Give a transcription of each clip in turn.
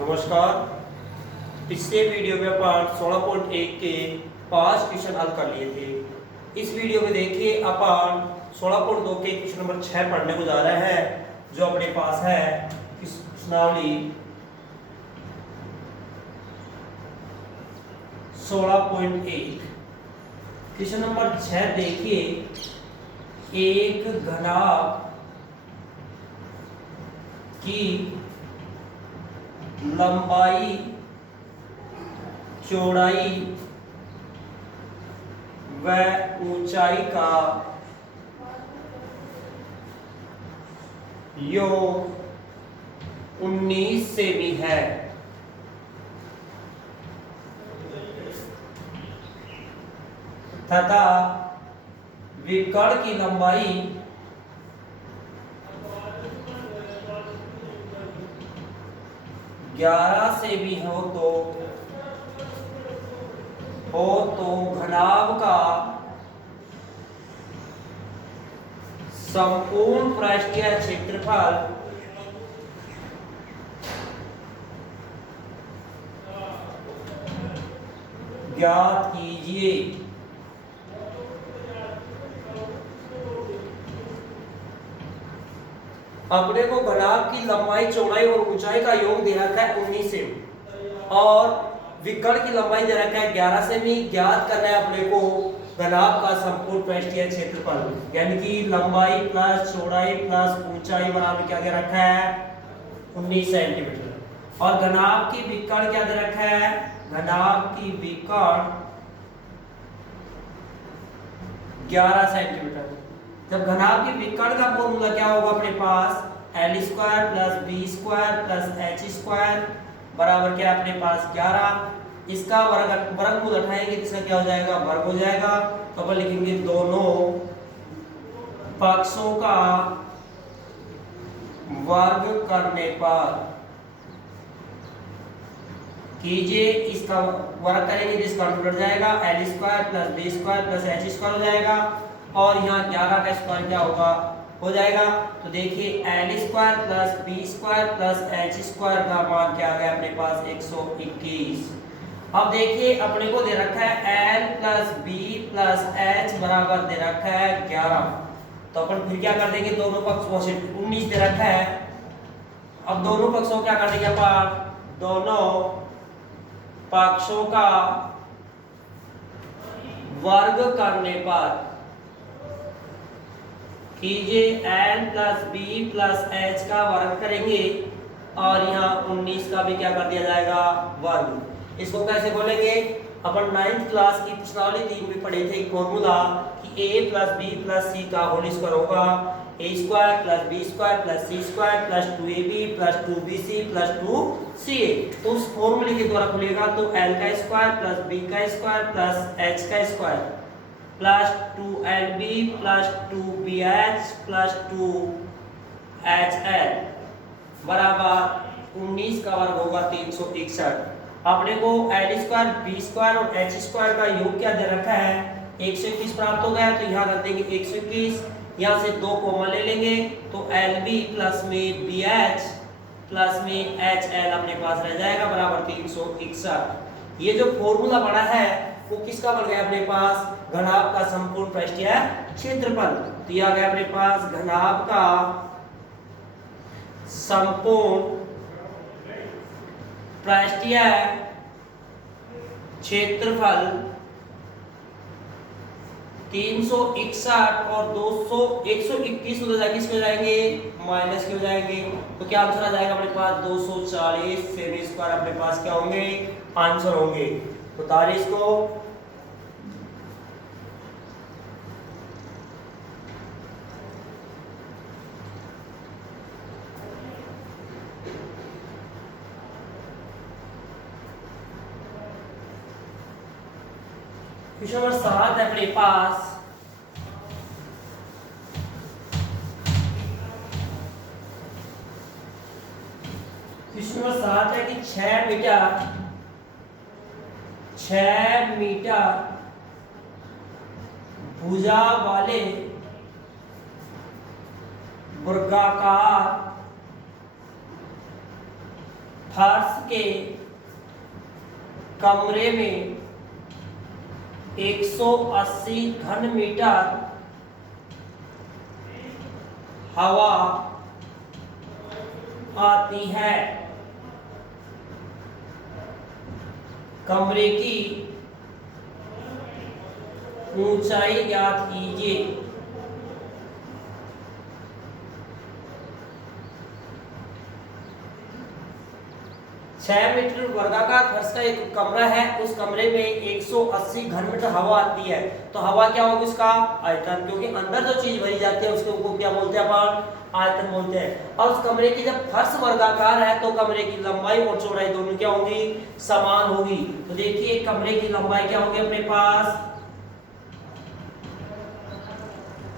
नमस्कार। पिछले वीडियो में अपन 16.1 के 5 क्वेश्चन हल कर लिए थे। इस वीडियो में देखिए अपन 16.2 के क्वेश्चन नंबर 6 पढ़ने को जा रहे हैं, जो अपने पास है प्रश्नावली 16.1। क्वेश्चन नंबर 6 देखिए, एक घनाभ की लंबाई, चौड़ाई व ऊंचाई का योग 19 सेमी है तथा विकर्ण की लंबाई 11 से भी हो तो घनाभ का संपूर्ण पृष्ठीय क्षेत्रफल ज्ञात कीजिए। अपने को घनाभ की लंबाई, चौड़ाई और ऊंचाई का योग दे रखा है 19 सेमी और विकर्ण की लंबाई दे रखा है 11 सेमी। ज्ञात करना है अपने को घनाभ का संपूर्ण पृष्ठीय क्षेत्रफल, यानी कि लंबाई प्लस चौड़ाई प्लस ऊंचाई बराबर क्या दे रखा है 19 सेंटीमीटर। और घनाभ की विकर्ण क्या दे रखा है, घनाभ की विकर्ण 11 सेंटीमीटर। जब घनाभ की विकर्ण का फॉर्मूला क्या होगा अपने पास, L square plus B square plus H square बराबर क्या अपने पास 11। इसका वर्गमूल उठाएंगे तो इसका क्या हो जाएगा, वर्ग हो जाएगा। तो अपन लिखेंगे दोनों पक्षों का वर्ग करने पर कीजिए, इसका वर्ग करेंगे तो इसका उलट जाएगा, L square plus B square plus H square हो जाएगा। और यहाँ 11 का स्क्वायर क्या होगा, हो जाएगा। तो देखिए L square plus B square plus H square का मान क्या आ गया अपने पास 121। अब देखिए अपने को दे रखा है L plus B plus H बराबर दे रखा है 11। तो अपन फिर क्या कर देंगे, दोनों पक्षों से 19 दे रखा है। अब दोनों पक्षों क्या कर देंगे अपन, दोनों पक्षों का वर्ग करने पर कीजिए, L plus B plus H का वर्ग करेंगे और यहाँ 19 का भी क्या कर दिया जाएगा, वर्ग। इसको कैसे बोलेंगे, अपन 9th क्लास की प्रश्नावली 3 में पढ़े थे एक फॉर्मूला कि a plus B plus C का होल स्क्वायर होगा a square plus B square plus C square plus 2ab plus 2bc plus 2ca। तो उस फॉर्मूले के द्वारा खुलेगा तो l का स्क्वायर प्लस b का स्क्वायर प्लस h का square plus 2lb plus 2bh plus 2hl बराबर 19 का वर्ग होगा 361। अपने को एल स्क्वायर बी स्क्वायर और एच स्क्वायर का योग क्या दे रखा है 121 प्राप्त हो गया। तो यहाँ रख देंगे 121, यहाँ से 2 कॉमन ले लेंगे तो एल बी प्लस में बी एच प्लस में एच एल अपने पास रह जाएगा बराबर 361। ये जो फॉर्मूला बना है वो किसका बन गया अपने पास, घनाभ का संपूर्ण पृष्ठीय क्षेत्रफल। तो ये आ गया अपने पास घनाभ का संपूर्ण पृष्ठीय क्षेत्रफल 361 और 200 121 हो जाएंगे, किसके हो जाएंगे, माइनस के हो जाएंगे। तो क्या आंसर आ जाएगा अपने पास 240 सेमी स्क्वायर अपने पास क्या होंगे, आंसर होंगे। तो तारीख को क्वेश्चन नंबर 7 है अपने पास। क्वेश्चन नंबर 7 है कि 6 मीटर भुजा वाले वर्गाकार फर्श के कमरे में 180 घन मीटर हवा आती है। कमरे की ऊंचाई ज्ञात कीजिए। 6 मीटर वर्गाकार फर्श का एक कमरा है, उस कमरे में 180 घन मीटर हवा आती है। तो हवा क्या होगी उसका आयतन, क्योंकि अंदर जो चीज भरी जाती है उसको क्या बोलते हैं अपन, आयतन बोलते हैं। और उस कमरे की जब फर्श वर्गाकार है तो कमरे की लंबाई और चौड़ाई दोनों क्या होंगी, समान होगी। तो देखिए कमरे की लंबाई क्या होगी अपने पास,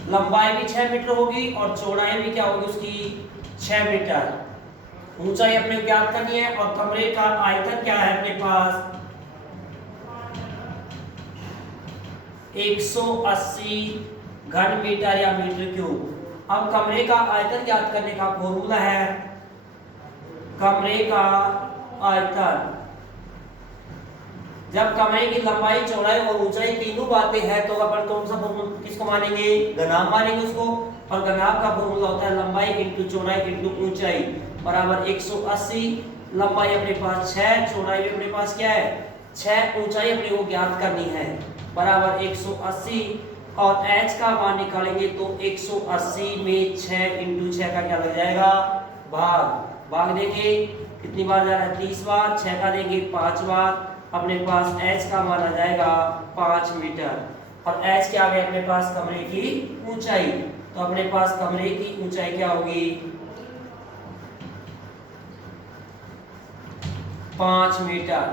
लंबाई भी 6 मीटर होगी और चौड़ाई भी क्या होगी उसकी 6 मीटर। ऊंचाई अपने ज्ञात करनी है और कमरे का आयतन क्या है अपने पास 180 घन मीटर या मीटर क्यूब। अब कमरे का आयतन ज्ञात करने का फॉर्मूला है, कमरे का आयतन जब कमरे की लंबाई चौड़ाई और ऊंचाई तीनों बातें हैं तो अपन कौन सा फॉर्मूला किसको मानेंगे, घनाभ मानेंगे उसको। और घनाभ का फॉर्मूला होता है लंबाई इंटू चौड़ाई इंटू ऊंचाई बराबर 180। लंबाई अपने पास 6, चौड़ाई भी अपने पास क्या है 6, ऊंचाई अपने को ज्ञात करनी है बराबर 180। और h का मान निकालेंगे तो 180 में 6 इंटू 6 का क्या लग जाएगा भाग। भाग देंगे कितनी बार जा रहा है 30 बार, 6 का देंगे 5 बार, अपने पास h का मान आ जाएगा 5 मीटर। और h क्या आ गया अपने पास कमरे की ऊंचाई, तो अपने पास कमरे की ऊंचाई क्या होगी 5 मीटर।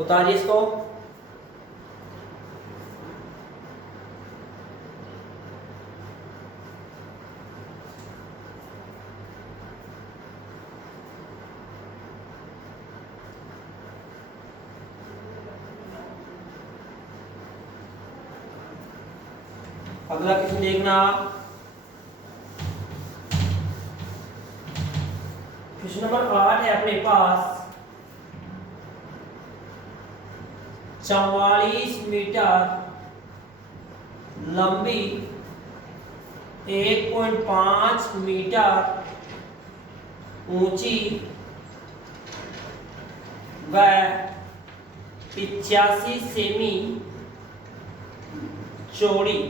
उतारिए इसको। अगला क्वेश्चन देखना आप, क्वेश्चन नंबर 8 है अपने पास 44 मीटर लंबी 1.5 मीटर ऊंची व 85 सेमी चौड़ी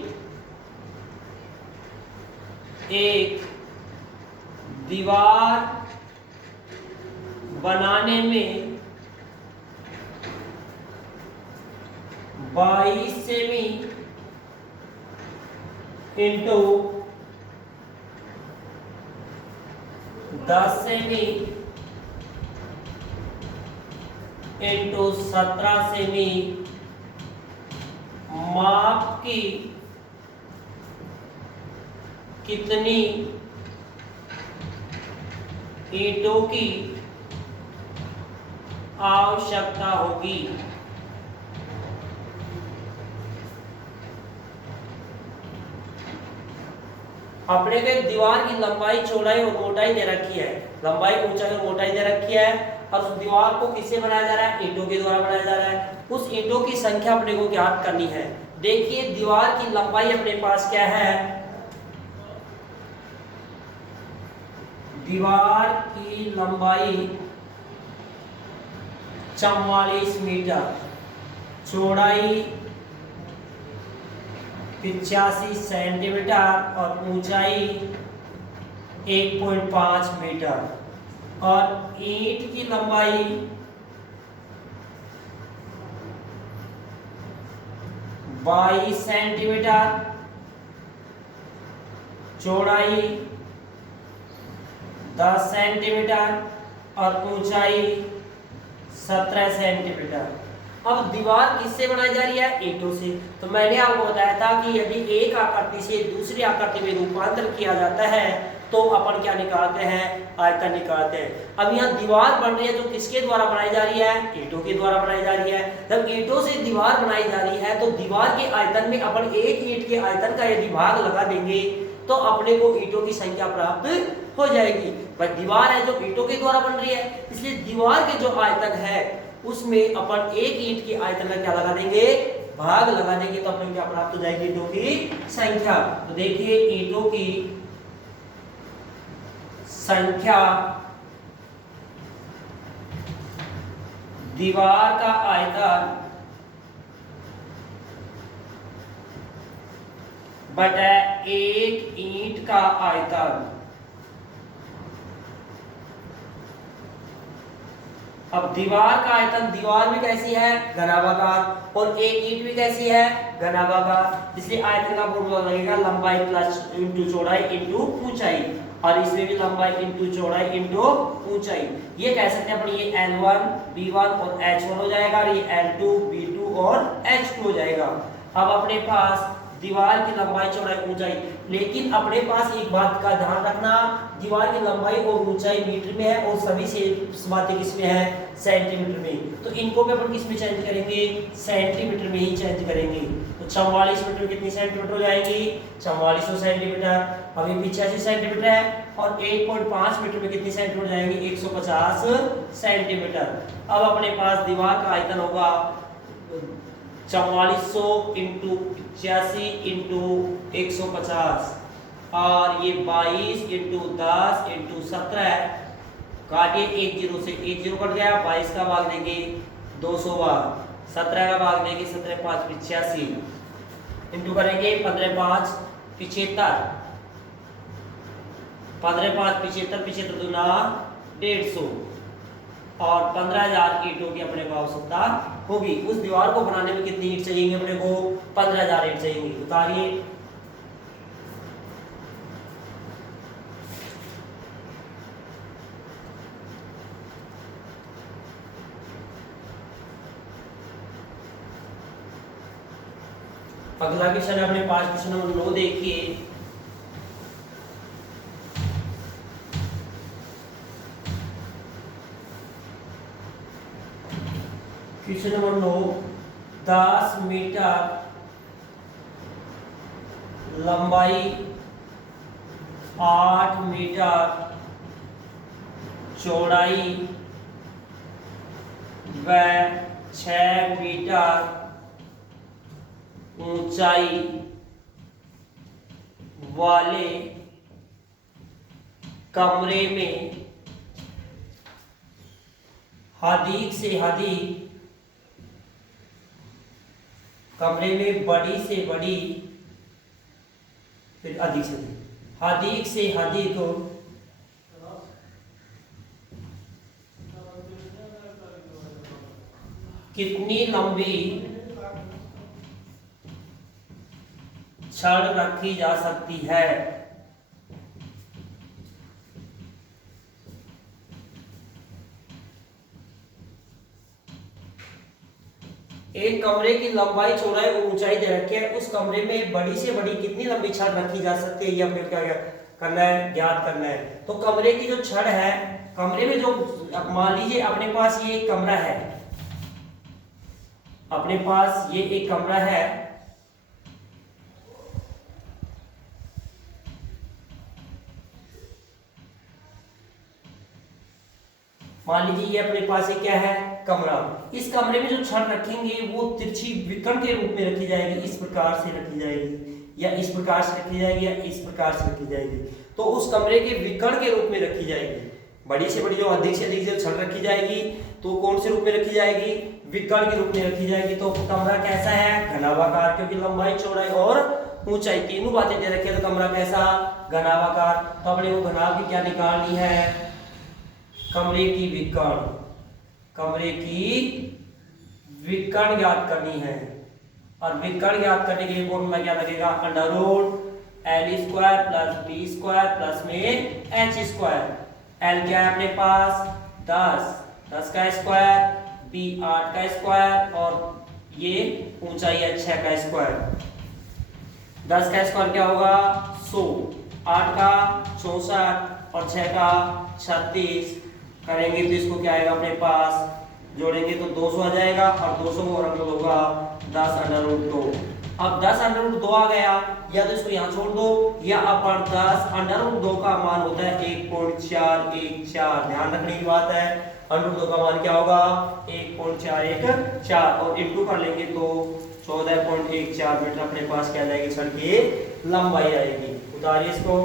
एक दीवार बनाने में 22 semi into 10 semi into 17 semi माप की कितनी ईंटों की आवश्यकता होगी। अपने को दीवार की लंबाई चौड़ाई और मोटाई दे रखी है, लंबाई ऊंचाई और मोटाई दे रखी है और उस दीवार को किससे बनाया जा रहा है, ईंटों के द्वारा बनाया जा रहा है। उस ईंटों की संख्या अपने को ज्ञात करनी है। देखिए दीवार की लंबाई अपने पास क्या है, दीवार की लंबाई 44 मीटर, चौड़ाई 85 सेंटीमीटर और ऊंचाई 1.5 मीटर। और ईंट की लंबाई 22 सेंटीमीटर, चौड़ाई 10 सेंटीमीटर और ऊंचाई 17 सेंटीमीटर। अब दीवार किससे बनाई जा रही है, ईंटों से। तो मैंने आपको बताया था कि यदि एक आकृति से दूसरी आकृति में रूपांतर किया जाता है तो अपन क्या निकालते हैं, आयतन निकालते हैं। अब यहाँ दीवार बन रही है तो किसके द्वारा बनाई जा रही है, ईंटों के द्वारा बनाई जा रही है। जब ईंटों से दीवार बनाई जा रही है तो दीवार के आयतन में अपन एक ईंट के आयतन का यदि भाग लगा देंगे तो अपने को ईंटों की संख्या प्राप्त हो जाएगी। भाई दीवार है जो ईंटों के द्वारा बन रही है, इसलिए दीवार के जो आयतन है उसमें अपन एक ईंट की आयतन में क्या लगा देंगे, भाग लगा देंगे, तो अपने क्या प्राप्त हो जाएगी, ईंटों की संख्या। तो देखिए ईंटों की संख्या दीवार का आयतन बटा एक ईंट का आयतन। अब दीवार का आयतन, दीवार भी कैसी है, घनाभागार, और एक ईंट भी कैसी है, घनाभागार, इसलिए आयतन का फॉर्मूला लगेगा लंबाई प्लस इंटू चौड़ाई इंटू ऊंचाई, और इसमें भी लंबाई इंटू चौड़ाई इंटू ऊंचाई। ये कह सकते हैं अपन, ये L1 B1 और H1 हो जाएगा, और ये L2 B2 और H2 हो जाएगा। अब अपने पास दीवार की लंबाई चौड़ाई ऊंचाई, लेकिन अपने पास एक बात का ध्यान रखना, दीवार की लंबाई और ऊंचाई मीटर में है और सभी से बातें किस में है, सेंटीमीटर में। तो इनको भी अपन किस में चेंज करेंगे, सेंटीमीटर में ही चेंज करेंगे। तो 44 मीटर कितनी सेंटीमीटर हो जाएंगी, 4400 सेंटीमीटर। अभी 85 सेंटीमीटर है, और 1.5 मीटर में कितनी सेंटीमीटर हो जाएंगी, 150 सेंटीमीटर। अब अपने पास दीवार का आयतन होगा 4400 इंटू 85 इंटू 150, और ये 22 इंटू 10 इंटू 17, काटिए एक जीरो से, एक जीरो कट गया, 22 का भाग देंगे 200 बार, 17 का भाग देंगे 17 5 85, इंटू करेंगे 15 5 75, 15 5 75, 75 दूना 150, और 15,000 ईंटों की अपने को आवश्यकता होगी। उस दीवार को बनाने में कितनी ईंट चाहिए अपने को, 15,000 ईंट चाहिए। उतारिए, अगला क्वेश्चन है अपने पास, क्वेश्चन नंबर 9 देखिए। क्वेश्चन नंबर 9, 10 मीटर लंबाई, 8 मीटर चौड़ाई व 6 मीटर ऊंचाई वाले कमरे में अधिक से अधिक, कमरे में बड़ी से बड़ी, फिर अधिक से अधिक कितनी लंबी छड़ रखी जा सकती है। एक कमरे की लंबाई चौड़ाई और ऊंचाई दे रखी है, उस कमरे में बड़ी से बड़ी कितनी लंबी छड़ रखी जा सकती है, ये हमें क्या करना है, ज्ञात करना है। तो कमरे की जो छड़ है, कमरे में जो, मान लीजिए अपने पास ये एक कमरा है, अपने पास ये एक कमरा है, मान लीजिए ये अपने पास क्या है, कमरा। इस कमरे में जो छड़ रखेंगे वो तिरछी विकर्ण के रूप में रखी जाएगी, इस प्रकार से रखी जाएगी, या इस प्रकार से रखी जाएगी, या इस प्रकार से रखी जाएगी। तो उस कमरे के विकर्ण के रूप में रखी जाएगी। बड़ी से बड़ी जो अधिक से अधिक जो छड़ रखी जाएगी, तो कौन से रूप में रखी जाएगी, विकर्ण के रूप में रखी जाएगी। तो कमरा कैसा है, घनाभागार, क्योंकि लंबाई चौड़ाई और ऊंचाई तीनों बातें दे रखी है, तो कमरा कैसा, घनाभागार। तो अपने को घनाभ की क्या निकालनी है, कमरे की विकर्ण, कमरे की विकर्ण ज्ञात करनी है। और विकर्ण ज्ञात करने के लिए फॉर्मूला क्या लगेगा, under root L² plus B² plus में H²। L क्या है अपने पास, 10 का स्क्वायर, B 8 का स्क्वायर, और ये ऊंचाई है 6 का स्क्वायर। 10 का स्क्वायर क्या होगा, 100, 8 का 64 और 6 का 36 करेंगे तो इसको क्या आएगा अपने पास, जोड़ेंगे तो 200 आ जाएगा, और 200 को रंग होगा 10 अंडर रूट 2। अब 10 अंडर रूट 2 आ गया, या तो इसको यहाँ छोड़ दो, या अपन 10 अंडर रूट 2 का मान होता है 1.414। ध्यान रखने की बात है, अंडर रूट 2 का मान क्या होगा 1.414, और इंटू कर लेंगे तो 14.14 मीटर अपने पास क्या जाएगी छड़ की लंबाई आएगी। उतारिए इसको।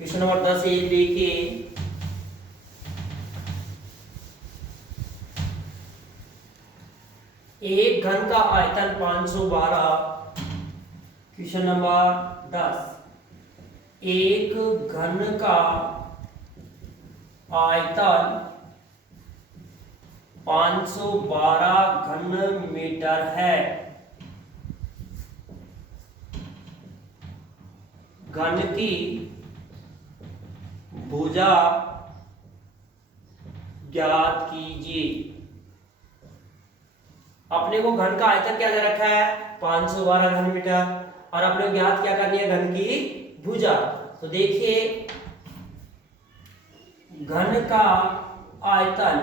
क्वेश्चन नंबर 10 ये देखिए, एक घन का आयतन 512। क्वेश्चन नंबर 10, एक घन का आयतन 512 घन मीटर है। घन की भुजा ज्ञात कीजिए। अपने को घन का आयतन क्या दे रखा है 512 घन मीटर, और अपने को ज्ञात क्या करनी है घन की भुजा। तो देखिए घन का आयतन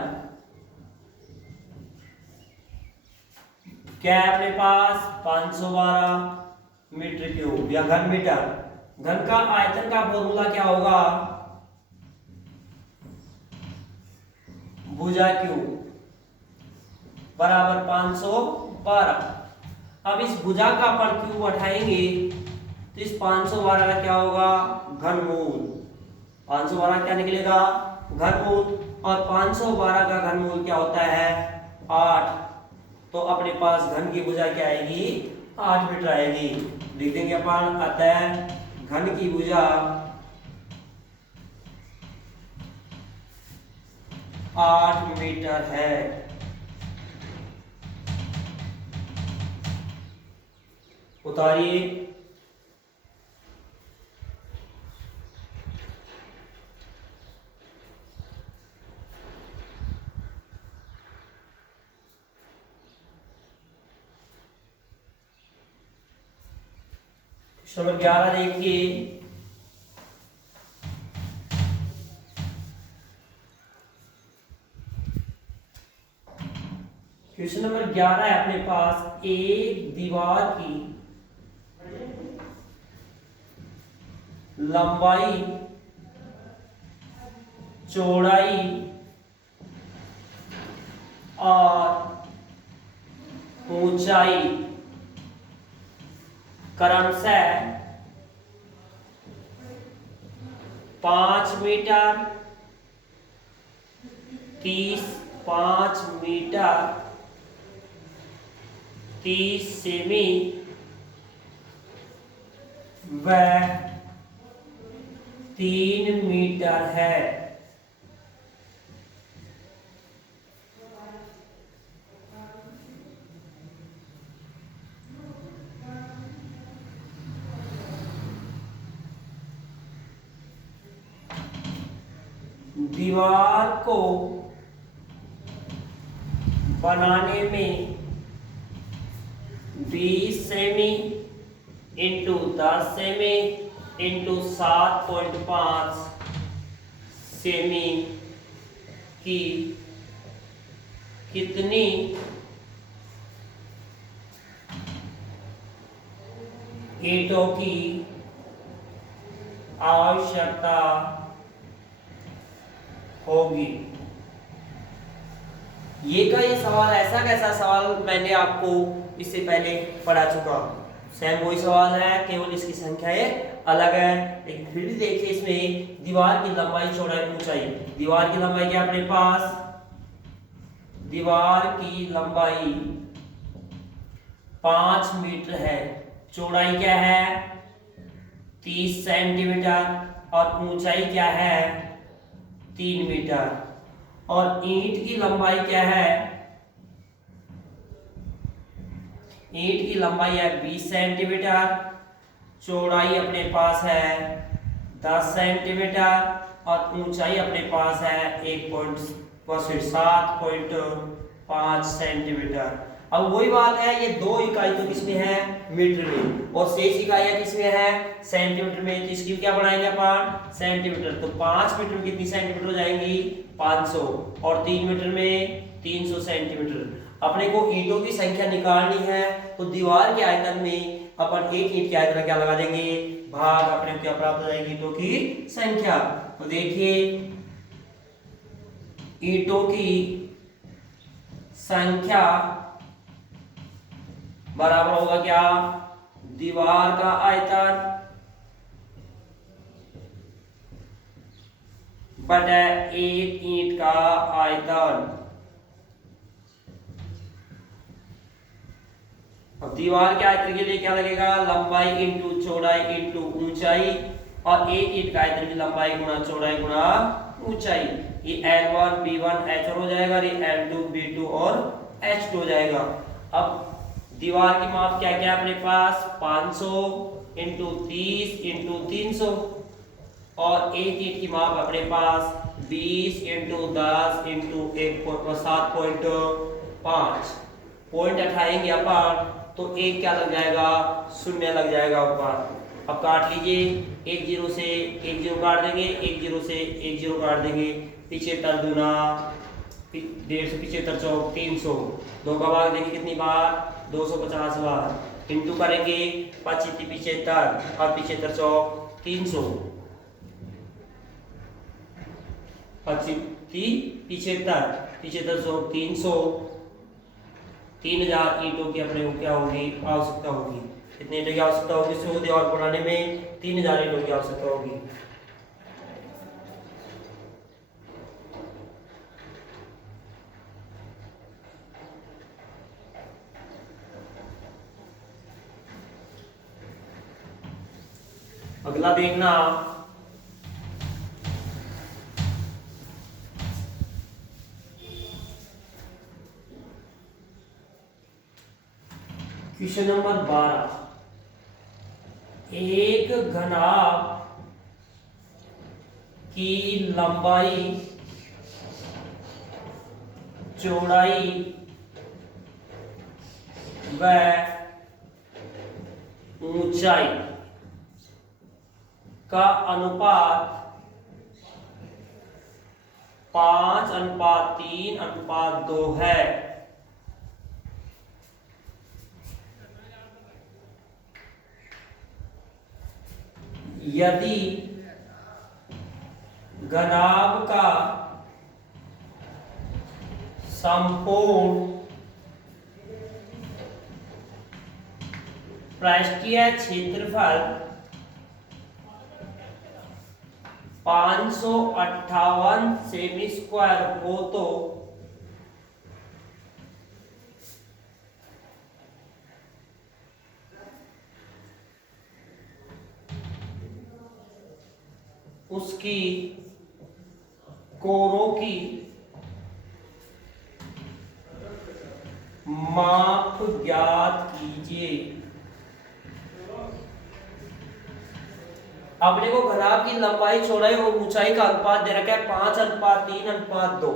क्या है अपने पास 512 मीटर क्यूब या घन मीटर। घन का आयतन का फॉर्मूला क्या होगा भुजा क्यूब बराबर 512। अब इस भुजा का अपन क्यूब उठाएंगे तो इस 512 का क्या होगा घनमूल। 512 क्या निकलेगा घनमूल, और 512 का घनमूल क्या होता है 8। तो अपने पास घन की भुजा क्या आएगी 8 मीटर आएगी। लिख देंगे अपन, अतः घन की भुजा 8 मीटर है। उतारिए। नंबर 11 देखिए, क्वेश्चन नंबर 11 है अपने पास, एक दीवार की लंबाई चौड़ाई और ऊंचाई क्रमशः 5 मीटर 5 मीटर 30 सेमी व 3 मीटर है। दीवार को बनाने में 20 semi into 10 semi into 7.5 semi की कितनी ईंटों की आवश्यकता होगी। ये सवाल ऐसा कैसा सवाल मैंने आपको इससे पहले पढ़ा चुका, सेम वही सवाल है, केवल इसकी संख्याएं अलग है। लेकिन फिर भी देखिए इसमें दीवार की लंबाई चौड़ाई ऊंचाई। दीवार की लंबाई क्या अपने पास, दीवार की लंबाई 5 मीटर है, चौड़ाई क्या है 30 सेंटीमीटर, और ऊंचाई क्या है 3 मीटर, और ईंट की लंबाई क्या है, ईंट की लंबाई है 20 सेंटीमीटर, चौड़ाई अपने पास है 10 सेंटीमीटर, और ऊंचाई अपने पास है बस फिर 7.5 सेंटीमीटर। अब वही बात है, ये दो इकाई तो किसमें है, मीटर में, और शेष इकाइयां किसमें है, सेंटीमीटर में। तो इसकी क्या बढ़ाएंगे अपन, सेंटीमीटर। तो 5 मीटर में कितनी सेंटीमीटर हो जाएंगी, 500, और 3 मीटर में 300 सेंटीमीटर। अपने को ईंटों की संख्या निकालनी है, तो दीवार के आयतन में अपन एक ईंट के आयतन क्या लगा देंगे, भाग, अपने को क्या प्राप्त हो जाएगी, ईंटों की संख्या। तो देखिए ईंटों की संख्या बराबर होगा क्या, दीवार का आयतन बटा एक ईंट का आयतन। अब दीवार के आयतन के लिए क्या लगेगा, लंबाई इंटू चौड़ाई इंटू ऊंचाई, और एक ईंट का आयतन की लंबाई गुणा चौड़ाई गुणा ऊंचाई। ये L1 B1 H1 हो जाएगा, ये L2 B2 और H2 हो जाएगा। अब दीवार की माप क्या क्या अपने पास, 500 इंटू 30 इंटू 300, और एक ईंट की माप अपने पास 20 इंटू 10 इंटू 7.5। पॉइंट उठाएंगे अपन तो एक क्या लग जाएगा, शून्य लग जाएगा ऊपर। अब काट लीजिए, एक जीरो से एक जीरो काट देंगे, एक जीरो से एक जीरो काट देंगे, 75 दूना 150, 75 चौक 300, दो का भाग देंगे कितनी बार, 250 बार, इंटू करेंगे 25 75 और 75 चौक 300, 25 75 75 चौक 300, 3000 ईंटों की अपने को क्या होगी, आवश्यकता होगी। कितने ईंटों की आवश्यकता होगी, सौ दीवार बनाने में 3000 ईंटों की आवश्यकता होगी। अगला देखना, क्वेश्चन नंबर 12, एक घनाभ की लंबाई चौड़ाई व ऊंचाई का अनुपात 5:3:2 है। यदि घनाभ का संपूर्ण पृष्ठीय क्षेत्रफल 558 सेमी स्क्वायर हो तो उसकी कोरों की माप ज्ञात कीजिए। अपने को घनाभ की लंबाई चौड़ाई और ऊंचाई का अनुपात दे रखा है 5:3:2,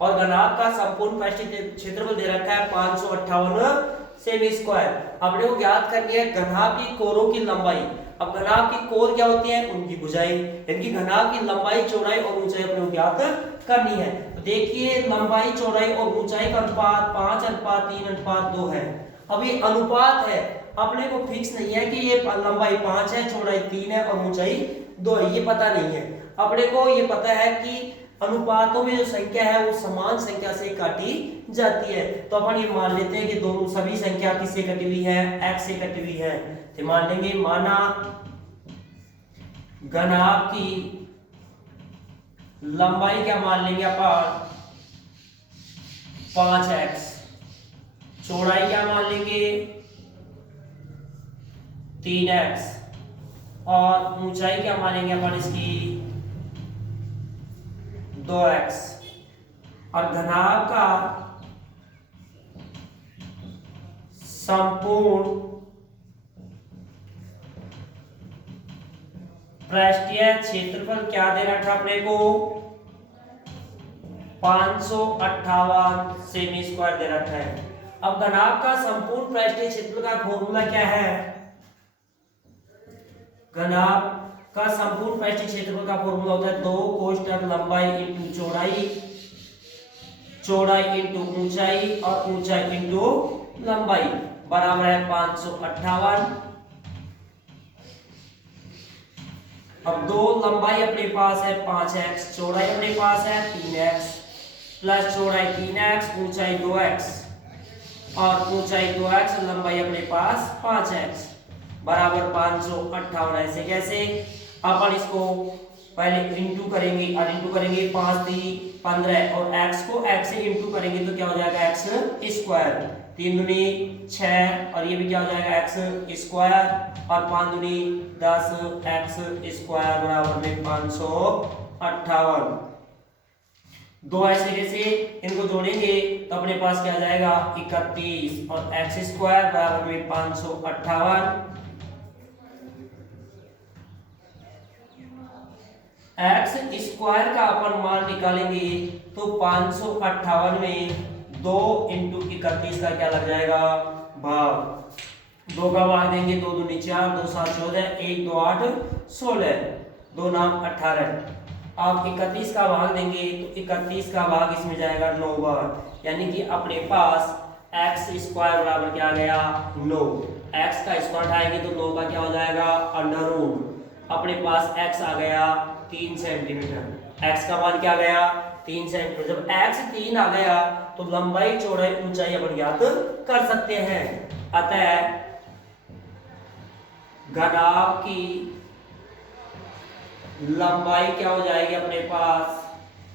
और घनाभ का संपूर्ण पृष्ठीय क्षेत्रफल दे रखा है 558 सेमी स्क्वायर। अपने को ज्ञात करनी है घनाभ की कोरों की लंबाई। अब घनाभ की कोर क्या होती है, उनकी भुजाएं, इनकी घनाभ की लंबाई चौड़ाई और ऊंचाई अपने को ज्ञात करनी है। तो देखिए लंबाई चौड़ाई और ऊंचाई का अनुपात 5:3:2 है। अब ये अनुपात है, अपने को फिक्स नहीं है कि ये लंबाई 5 है, चौड़ाई 3 है और ऊंचाई 2 है, ये पता नहीं है। अपने को ये पता है कि अनुपातों में जो संख्या है वो समान संख्या से काटी जाती है। तो अपन ये मान लेते हैं कि दोनों सभी संख्या किससे कटी हुई है, x से कटी हुई है। तो मान लेंगे, माना घनाभ की लंबाई क्या मान लेंगे अपन, 5x, चौड़ाई क्या मान लेंगे 3x, और ऊंचाई क्या मानेंगे अपन इसकी 2x, और घनाभ का संपूर्ण पृष्ठीय क्षेत्रफल क्या दे रखा अपने को, 558 सेमी स्क्वायर दे रखा है। अब घनाभ का संपूर्ण पृष्ठीय क्षेत्रफल का फॉर्मूला क्या है? घनाभ का संपूर्ण पृष्ठीय क्षेत्रफल का फॉर्मूला होता है 2 कोष्ठक लंबाई इंटू चौड़ाई, चौड़ाई इंटू ऊंचाई और ऊंचाई इंटू लंबाई बराबर है 558। अब दो लंबाई अपने पास है 5x, चौड़ाई अपने पास है 3x, प्लस चौड़ाई 3x, ऊंचाई 2x और ऊंचाई 2x, लंबाई अपने पास 5x बराबर 558। ऐसे कैसे? अपन इसको पहले इंटू करेंगे और इंटू करेंगे 5 3 15 और x को x से इंटू करेंगे तो क्या हो जाएगा x स्क्वायर, 3 दूनी 6 और ये भी क्या हो जाएगा x स्क्वायर और 5 दूनी 10 x स्क्वायर बराबर में 558। दो ऐसे जैसे इनको जोड़ेंगे तो अपने पास क्या आ जाएगा 31 और x स्क्वायर बराबर में 558। x स्क्वायर का अपन मान निकालेंगे तो 558 में 2 इंटू 31 का क्या लग जाएगा भाग। 2 का भाग देंगे 2 दूनी 4, 2 7 14, 1 2 8 16, 2 नाम 18। अब 31 का भाग देंगे तो 31 का भाग इसमें जाएगा 9 बार, यानी कि अपने पास x स्क्वायर बराबर क्या आ गया 9। x का स्क्वायर उठाएंगे तो 9 का क्या हो जाएगा अंडर रूट। अपने पास x आ गया 3 सेंटीमीटर। x का मान क्या गया 3 सेंटीमीटर। जब x 3 आ गया तो लंबाई चौड़ाई ऊंचाई अपन ज्ञात कर सकते हैं। अतः घनाभ की लंबाई क्या हो जाएगी अपने पास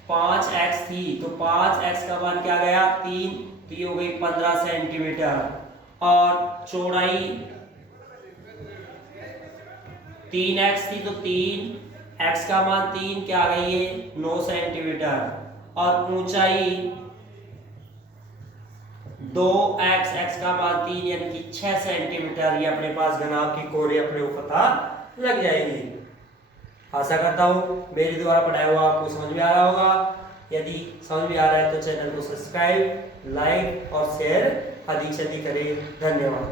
5x थी तो 5x का मान क्या गया 3, तो ये हो गई 15 सेंटीमीटर और चौड़ाई 3x थी तो 3x का मान 3 क्या आ गई है 9 सेंटीमीटर और ऊंचाई 2x, x का मान 3 यानी कि 6 सेंटीमीटर। ये अपने पास घनाभ की कोरे अपने को पता लग जाएगी। आशा करता हूँ मेरे द्वारा पढ़ाया हुआ आपको समझ में आ रहा होगा। यदि समझ में आ रहा है तो चैनल को सब्सक्राइब, लाइक और शेयर अधिक से अधिक करें। धन्यवाद।